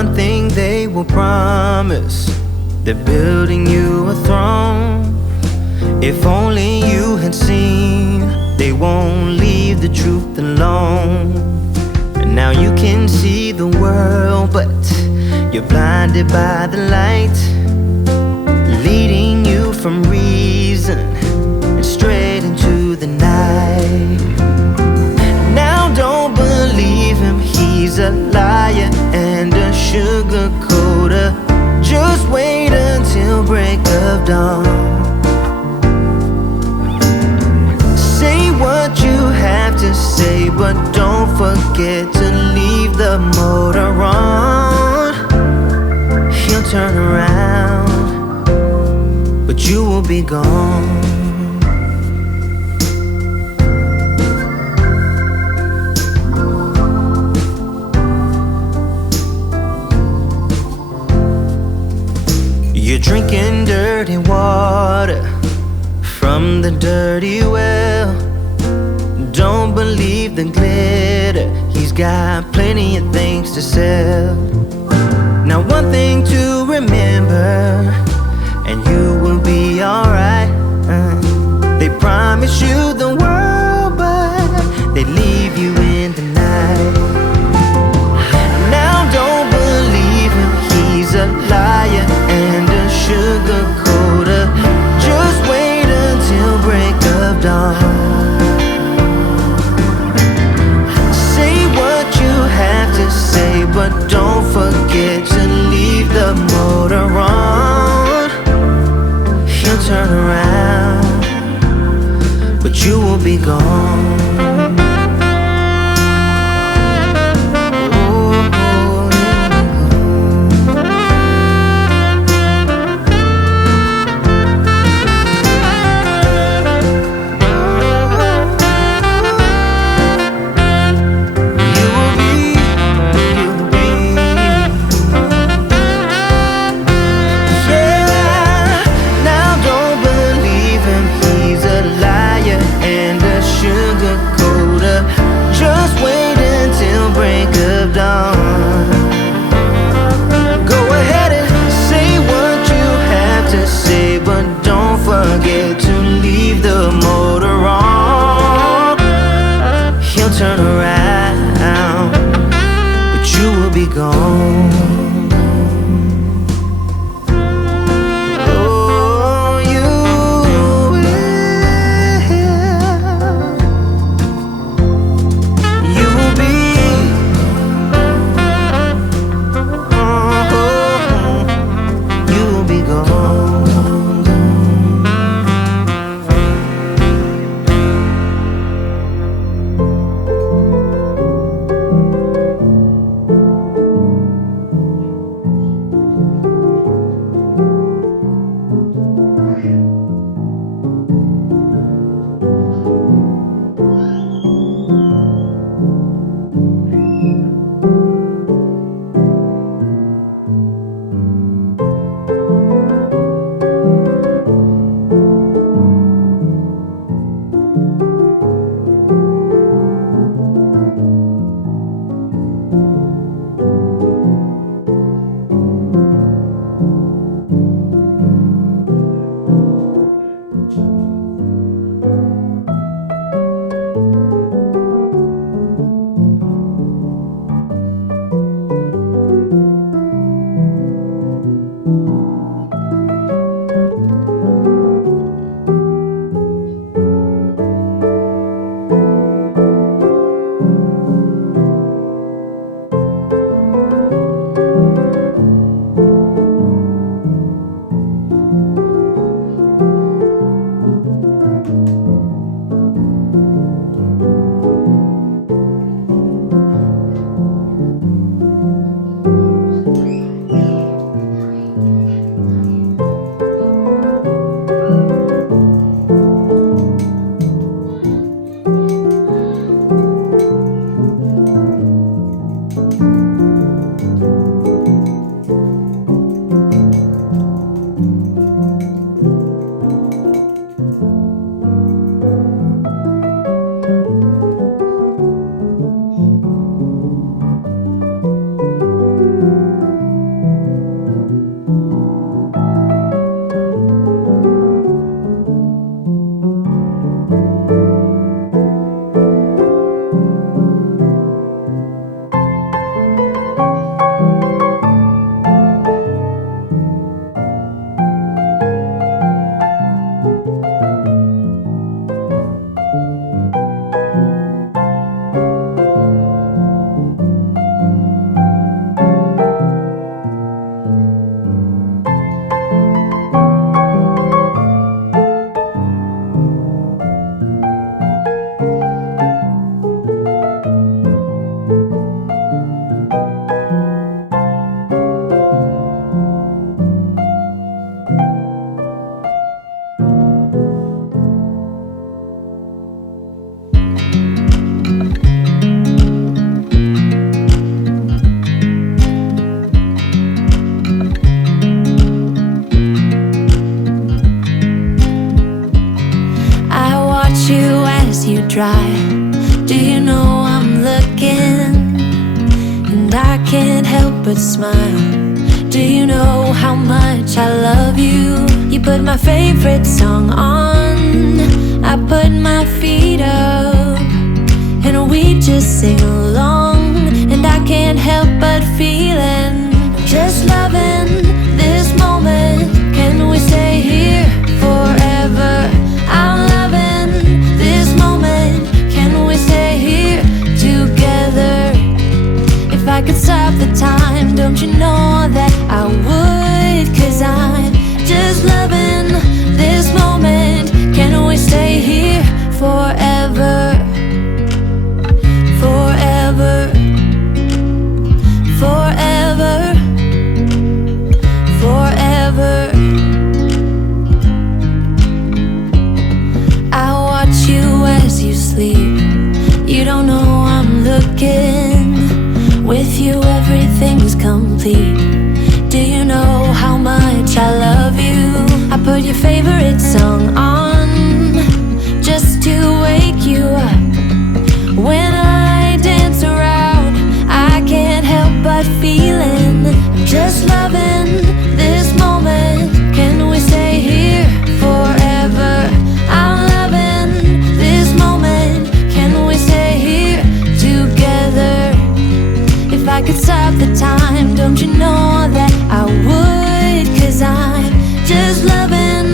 one thing they will promise, they're building you a throne. If only you had seen, they won't leave the truth alone. And now you can see the world, but you're blinded by the light, leading you from reason and straight into the night. Now don't believe him, he's a liar and a sugarcoater. Just wait until break of dawn. Say what you have to say, but don't forget to leave the motor on. He'll turn around, but you will be gone. You're drinking dirty water from the dirty well. Don't believe the glitter, he's got plenty of things to sell. Now one thing to remember, and you will be alright. They promise you the world, but they leave you in the night. Now don't believe him, he's a liar and a sugarcoater. Just wait until break of dawn. Say what you have to say, but don't forget to leave the motor on. He'll turn around, but you will be gone. Just wait until break of dawn. Go ahead and say what you have to say, but don't forget to leave the motor on. He'll turn around, but you will be gone. you drive. Do you know I'm looking? And I can't help but smile. Do you know how much I love you? You put my favorite song on, I put my feet up, and we just sing along. And I can't help but feeling, just loving this moment. Can we stay here forever? I'm loving this moment. Can we stay here together? If I could stop the time, don't you know that I would? 'Cause I'm just loving this moment. Can we stay here forever? Forever. Forever. Forever. I watch you as you sleep. You don't know I'm looking. With you everything's complete. Do you know how much I love you? I put your favorite song on, just to wake you up. When I dance around, I can't help but feeling, I'm just loving this moment. Can we stay here forever? I'm loving this moment. Can we stay here together? If I could stop the time, don't you know that I would? 'Cause I'm just loving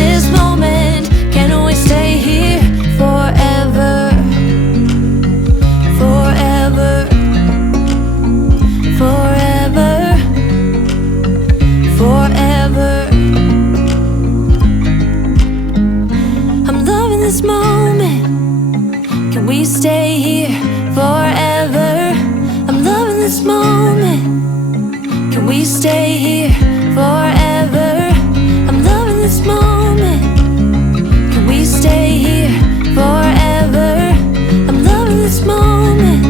this moment. Can we stay here forever? Forever. Forever. Forever. I'm loving this moment. Can we stay here forever? I'm loving this moment. Can we stay here forever? I'm loving this moment. Can we stay here forever? I'm loving this moment.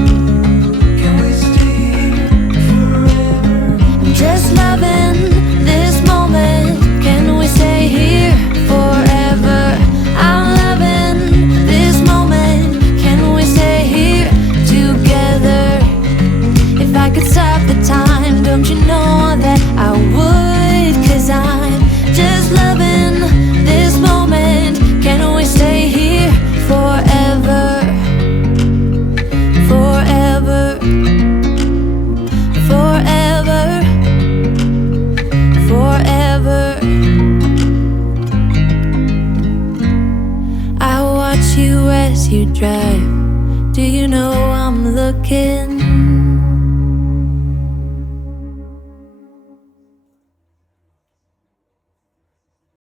Can we stay here forever? I'm just loving this moment. Can we stay here forever? I'm loving this moment. Can we stay here together? If I could stop the time, don't you know that I would? 'Cause I'm just loving this moment. Can we stay here forever? Forever. Forever. Forever. I watch you as you drive. Do you know I'm looking?